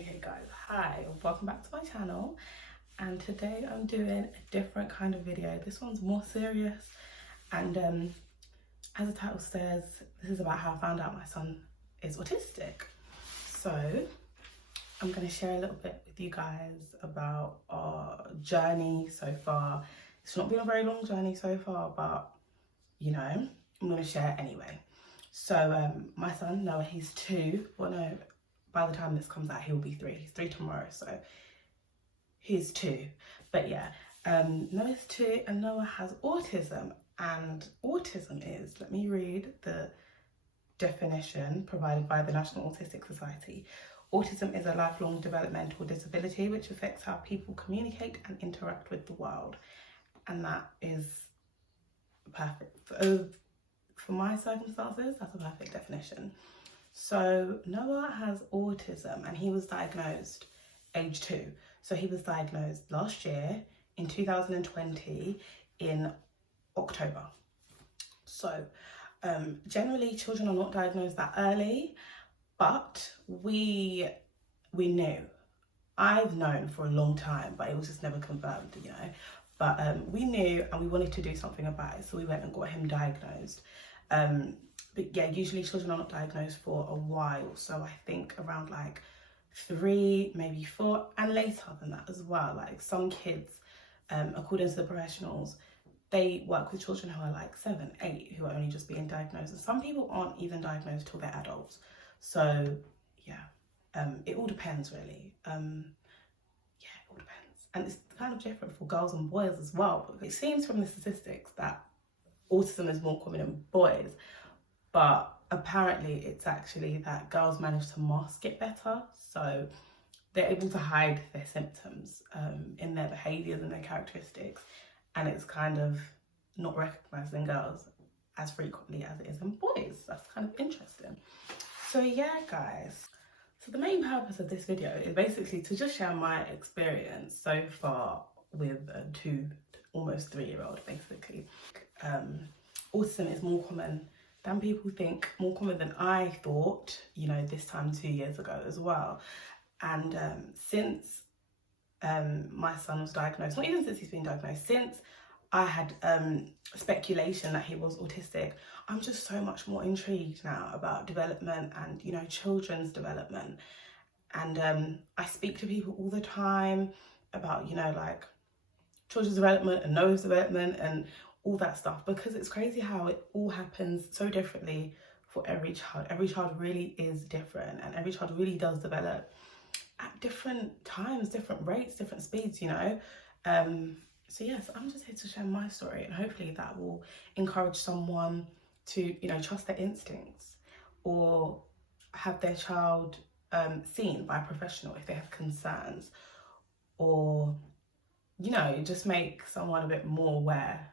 Okay guys, hi, welcome back to my channel, and today I'm doing a different kind of video. This one's more serious, and as the title says, this is about how I found out my son is autistic. So I'm going to share a little bit with you guys about our journey so far. It's not been a very long journey so far, but you know, I'm going to share anyway. So my son Noah, he's 2. Well, no, by the time this comes out, he'll be 3. He's 3 tomorrow, so he's 2. But yeah, Noah's 2 and Noah has autism. And autism is, let me read the definition provided by the National Autistic Society. Autism is a lifelong developmental disability which affects how people communicate and interact with the world. And that is perfect. For my circumstances, that's a perfect definition. So Noah has autism and he was diagnosed age 2. So he was diagnosed last year in 2020 in October. So generally children are not diagnosed that early, but we knew. I've known for a long time, but it was just never confirmed, you know. But we knew and we wanted to do something about it, so we went and got him diagnosed. But yeah, usually children are not diagnosed for a while, so I think around like 3, maybe 4, and later than that as well. Like some kids, according to the professionals, they work with children who are like 7, 8, who are only just being diagnosed, and some people aren't even diagnosed till they're adults. So yeah, it all depends really. Yeah, it all depends, and it's kind of different for girls and boys as well. But it seems from the statistics that autism is more common in boys, but apparently it's actually that girls manage to mask it better, so they're able to hide their symptoms in their behaviours and their characteristics, and it's kind of not recognised in girls as frequently as it is in boys. That's kind of interesting. So yeah guys, so the main purpose of this video is basically to just share my experience so far with a 2, almost 3-year-old basically. Autism is more common than people think, more common than I thought, you know, this time 2 years ago as well. And since my son was diagnosed, not even since he's been diagnosed, since I had speculation that he was autistic, I'm just so much more intrigued now about development and, you know, children's development. And I speak to people all the time about, you know, like children's development and Noah's development and all that stuff, because it's crazy how it all happens so differently for every child. Every child really is different, and every child really does develop at different times, different rates, different speeds, you know. So yes, I'm just here to share my story, and hopefully that will encourage someone to, you know, trust their instincts or have their child seen by a professional if they have concerns, or, you know, just make someone a bit more aware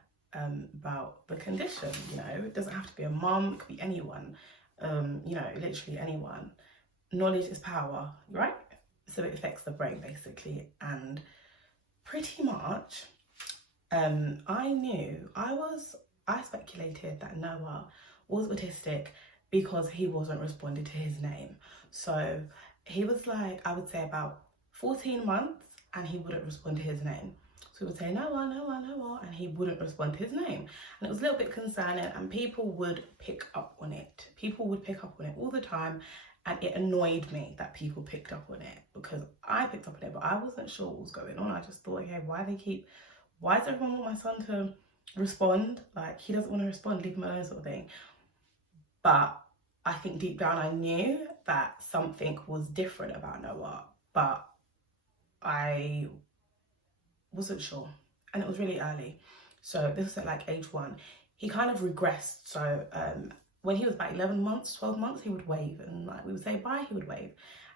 about the condition. You know, it doesn't have to be a mum, it could be anyone, you know, literally anyone. Knowledge is power, right? So it affects the brain basically, and pretty much I speculated that Noah was autistic because he wasn't responding to his name. So he was like, I would say about 14 months and he wouldn't respond to his name. So we would say, Noah, Noah, Noah, and he wouldn't respond to his name. And it was a little bit concerning, and people would pick up on it. People would pick up on it all the time, and it annoyed me that people picked up on it, because I picked up on it, but I wasn't sure what was going on. I just thought, okay, why does everyone want my son to respond? Like, he doesn't want to respond, leave him alone sort of thing. But I think deep down I knew that something was different about Noah, but I wasn't sure, and it was really early. So this was at like age 1. He kind of regressed. So when he was about 11 months, 12 months, he would wave, and like we would say bye, he would wave.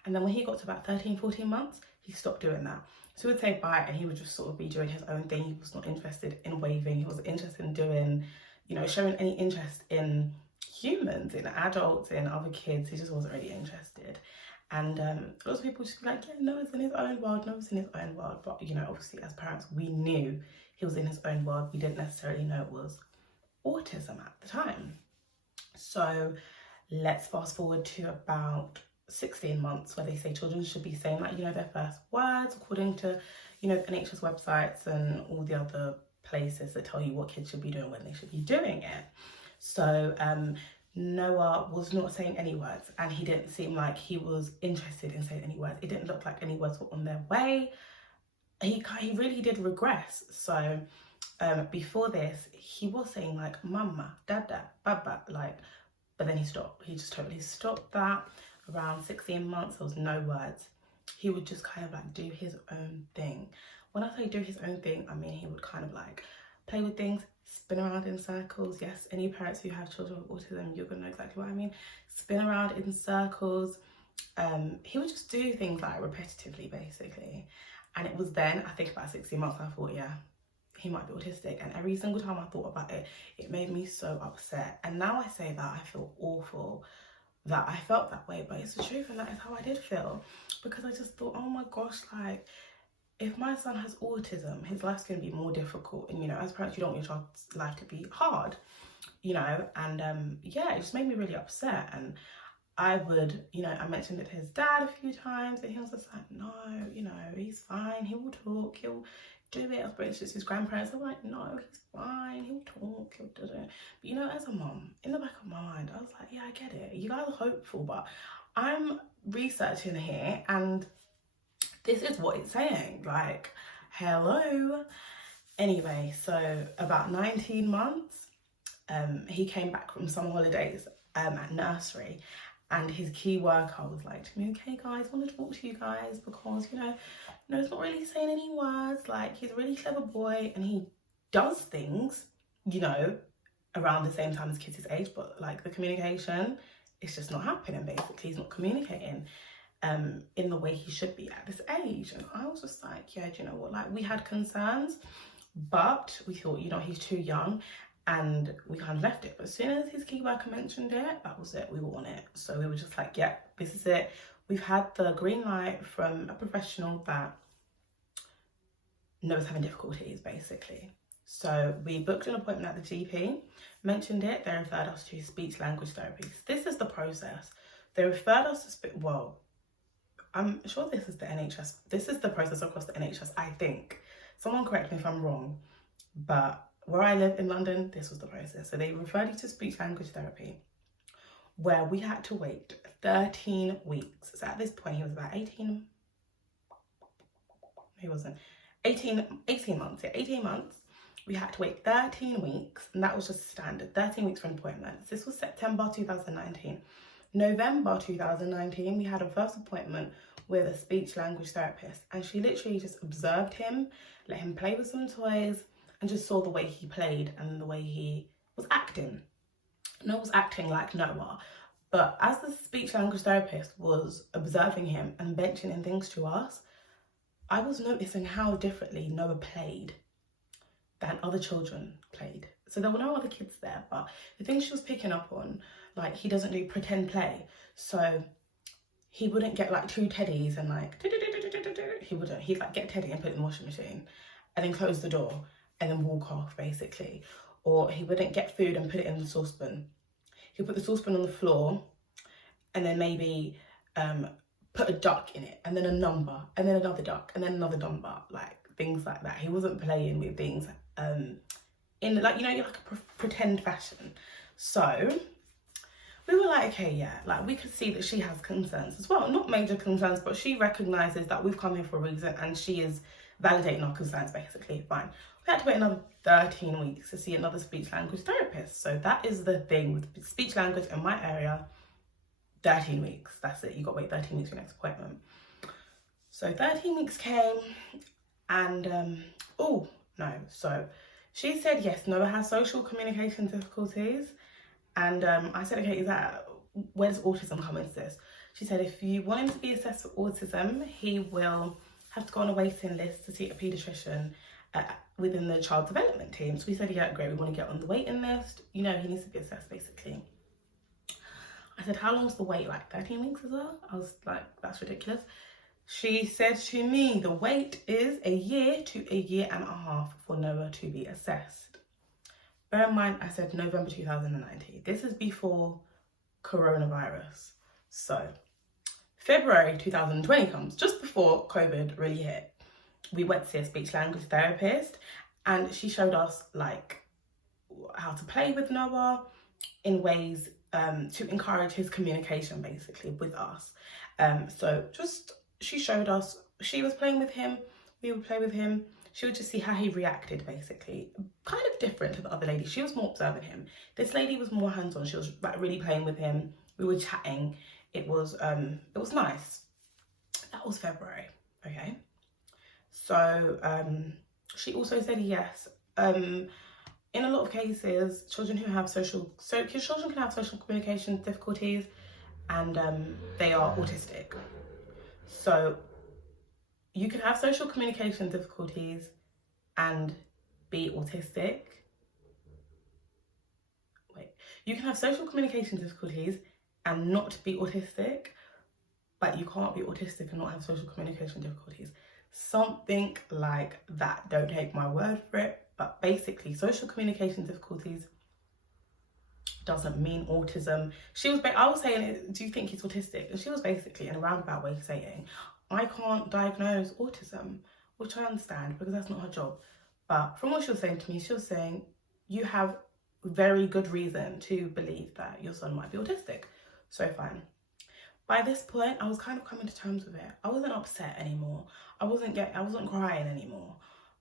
And then when he got to about 13, 14 months, he stopped doing that. So we would say bye and he would just sort of be doing his own thing. He was not interested in waving. He wasn't interested in doing, you know, showing any interest in humans, in adults, in other kids. He just wasn't really interested. And lots of people just be like, yeah, Noah's in his own world, Noah's in his own world. But, you know, obviously as parents, we knew he was in his own world. We didn't necessarily know it was autism at the time. So let's fast forward to about 16 months, where they say children should be saying, like, you know, their first words according to, you know, the NHS websites and all the other places that tell you what kids should be doing when they should be doing it. So Noah was not saying any words, and he didn't seem like he was interested in saying any words. It didn't look like any words were on their way. He really did regress. So before this, he was saying like mama, dada, baba, like, but then he stopped. He just totally stopped that. Around 16 months, there was no words. He would just kind of like do his own thing. When I say do his own thing, I mean he would kind of like play with things, spin around in circles. Yes, any parents who have children with autism, you're gonna know exactly what I mean. Spin around in circles. He would just do things like repetitively, basically. And it was then, I think about 16 months, I thought, yeah, he might be autistic. And every single time I thought about it, it made me so upset. And now I say that, I feel awful that I felt that way, but it's the truth, and that is how I did feel. Because I just thought, oh my gosh, like, if my son has autism, his life's going to be more difficult. And, you know, as parents, you don't want your child's life to be hard, you know. And yeah, it just made me really upset. And I would, you know, I mentioned it to his dad a few times, and he was just like, no, you know, he's fine, he will talk, he'll do it. But it's just his grandparents are like, no, he's fine, he'll talk, he'll do it. But, you know, as a mom, in the back of my mind, I was like, yeah, I get it, you guys are hopeful, but I'm researching here, and this is what it's saying, like, hello. Anyway, so about 19 months, he came back from summer holidays at nursery, and his key worker was like to me, okay guys, I want to talk to you guys, because, you know, he's not really saying any words, like, he's a really clever boy, and he does things, you know, around the same time as kids his age, but like the communication, it's just not happening, basically. He's not communicating in the way he should be at this age. And I was just like, yeah, do you know what, like, we had concerns, but we thought, you know, he's too young, and we kind of left it. But as soon as his key worker mentioned it, that was it, we were on it. So we were just like, yeah, this is it. We've had the green light from a professional that Noah's having difficulties, basically. So we booked an appointment at the GP, mentioned it, they referred us to speech language therapies. This is the process. They referred us to well, I'm sure this is the NHS. This is the process across the NHS, I think. Someone correct me if I'm wrong, but where I live in London, this was the process. So they referred you to speech language therapy, where we had to wait 13 weeks. So at this point, he was about 18. He wasn't. 18 months. Yeah, 18 months. We had to wait 13 weeks, and that was just standard. 13 weeks for an appointment. This was September 2019. November 2019, we had a first appointment with a speech language therapist, and she literally just observed him, let him play with some toys, and just saw the way he played and the way he was acting. Noah was acting like Noah, but as the speech language therapist was observing him and mentioning things to us, I was noticing how differently Noah played than other children played. So there were no other kids there, but the things she was picking up on, like, he doesn't do pretend play. So he wouldn't get like 2 teddies and like, he wouldn't. He'd like get a teddy and put it in the washing machine and then close the door and then walk off, basically. Or he wouldn't get food and put it in the saucepan. He'd put the saucepan on the floor and then maybe put a duck in it, and then a number, and then another duck, and then another number, like things like that. He wasn't playing with things in, like, you know, like a pretend fashion. So we were like, okay, yeah, like, we could see that she has concerns as well. Not major concerns, but she recognises that we've come here for a reason, and she is validating our concerns, basically. Fine. We had to wait another 13 weeks to see another speech language therapist. So that is the thing with speech language in my area. 13 weeks, that's it. You got to wait 13 weeks for your next appointment. So 13 weeks came, and oh no, so she said, yes, Noah has social communication difficulties. And I said, okay, where does autism come into this? She said, if you want him to be assessed for autism, he will have to go on a waiting list to see a paediatrician within the child development team. So we said, yeah, great, we want to get on the waiting list. You know, he needs to be assessed, basically. I said, how long's the wait? Like 13 weeks as well? I was like, that's ridiculous. She said to me, the wait is a year to a year and a half for Noah to be assessed. Bear in mind, I said November 2019. This is before coronavirus. So February 2020 comes, just before COVID really hit. We went to see a speech language therapist, and she showed us like how to play with Noah in ways to encourage his communication basically with us. So just she showed us, she was playing with him, we would play with him. She would just see how he reacted basically. Kind of different to the other lady. She was more observing him. This lady was more hands-on. She was like really playing with him. We were chatting. It was nice. That was February, okay? So she also said yes. In a lot of cases, children can have social communication difficulties, and they are autistic. So you can have social communication difficulties and be autistic. You can have social communication difficulties and not be autistic, but you can't be autistic and not have social communication difficulties. Something like that. Don't take my word for it, but basically social communication difficulties doesn't mean autism. I was saying, do you think he's autistic? And she was basically in a roundabout way saying, I can't diagnose autism, which I understand because that's not her job. But from what she was saying to me, she was saying, you have very good reason to believe that your son might be autistic. So fine. By this point, I was kind of coming to terms with it. I wasn't upset anymore. I wasn't crying anymore.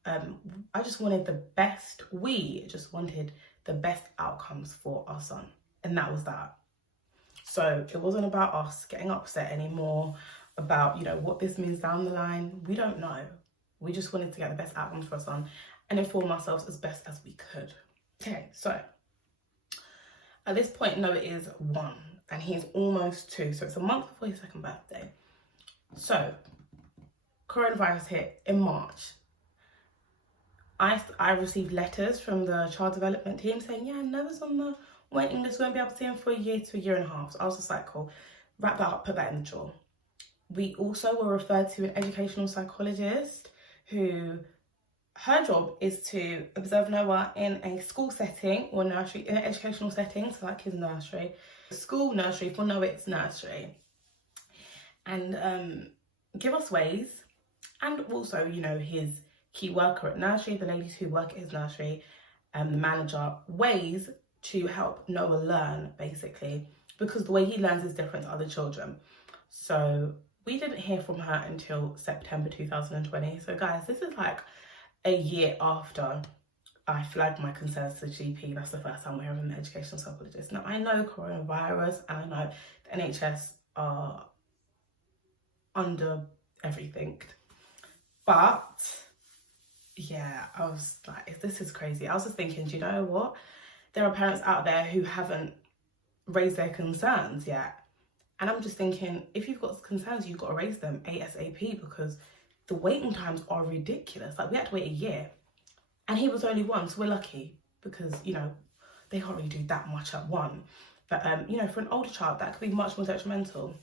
I just wanted the best. We just wanted the best outcomes for our son, and that was that. So it wasn't about us getting upset anymore about, you know, what this means down the line. We don't know. We just wanted to get the best outcomes for our son and inform ourselves as best as we could. Okay, so at this point, Noah is 1 and he's almost 2. So it's a month before his 2nd birthday. So coronavirus hit in March. I received letters from the child development team saying, yeah, Noah's on the waiting list, won't be able to see him for a year to a year and a half. So I was just like, cool, wrap that up, put that in the drawer. We also were referred to an educational psychologist who, her job is to observe Noah in a school setting or nursery, in an educational setting, so like his nursery. School, nursery, for Noah it's nursery. And give us ways, and also, you know, his key worker at nursery, the ladies who work at his nursery, and the manager, ways to help Noah learn, basically, because the way he learns is different to other children. So we didn't hear from her until September 2020. So guys, this is like a year after I flagged my concerns to the GP. That's the first time we're hearing the educational psychologist. Now, I know coronavirus and I know the NHS are under everything, but yeah, I was like, this is crazy. I was just thinking, do you know what? There are parents out there who haven't raised their concerns yet. And I'm just thinking, if you've got concerns, you've got to raise them ASAP, because the waiting times are ridiculous. Like, we had to wait a year and he was only 1, so we're lucky because, you know, they can't really do that much at 1. But, you know, for an older child, that could be much more detrimental.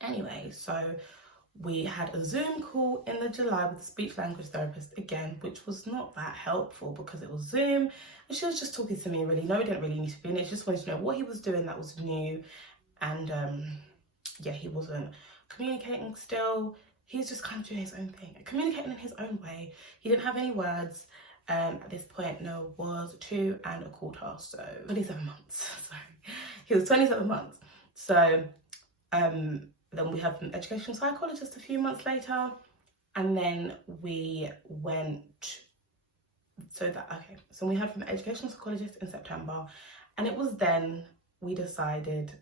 Anyway, so we had a Zoom call in the July with the speech language therapist again, which was not that helpful because it was Zoom and she was just talking to me really. No, we didn't really need to be in it. She just wanted to know what he was doing that was new. And yeah, he wasn't communicating still. He was just kind of doing his own thing, communicating in his own way. He didn't have any words. At this point, Noah was 2 1/4, so 27 months. Sorry, he was 27 months. So then we had an educational psychologist a few months later, and then we went, so we had an educational psychologist in September, and it was then we decided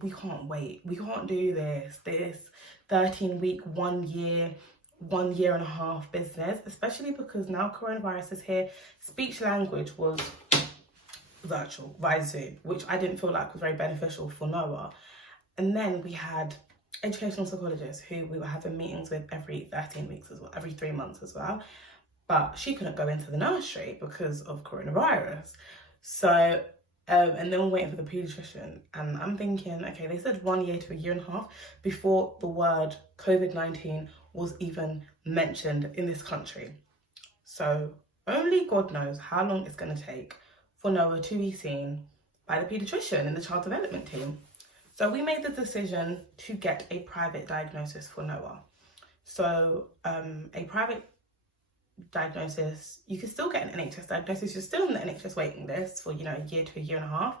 we can't wait, we can't do this 13-week, 1 year, 1 year and a half business, especially because now coronavirus is here. Speech language was virtual via Zoom, which I didn't feel like was very beneficial for Noah. And then we had educational psychologists who we were having meetings with every 13 weeks as well, every 3 months as well. But she couldn't go into the nursery because of coronavirus. So, and then we're waiting for the paediatrician. And I'm thinking, okay, they said 1 year to a year and a half before the word COVID-19 was even mentioned in this country. So only God knows how long it's going to take for Noah to be seen by the paediatrician and the child development team. So we made the decision to get a private diagnosis for Noah. So a private diagnosis, you can still get an NHS diagnosis. You're still on the NHS waiting list for, you know, a year to a year and a half,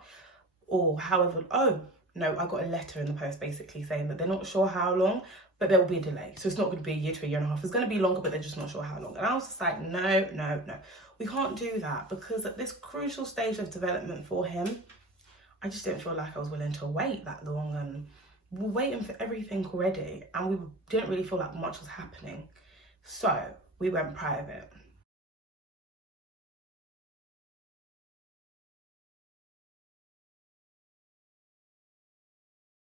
or however. Oh no, I got a letter in the post basically saying that they're not sure how long, but there will be a delay. So it's not going to be a year to a year and a half. It's going to be longer, but they're just not sure how long. And I was just like, no, we can't do that, because at this crucial stage of development for him, I just didn't feel like I was willing to wait that long, and we were waiting for everything already, and we didn't really feel like much was happening. So we went private.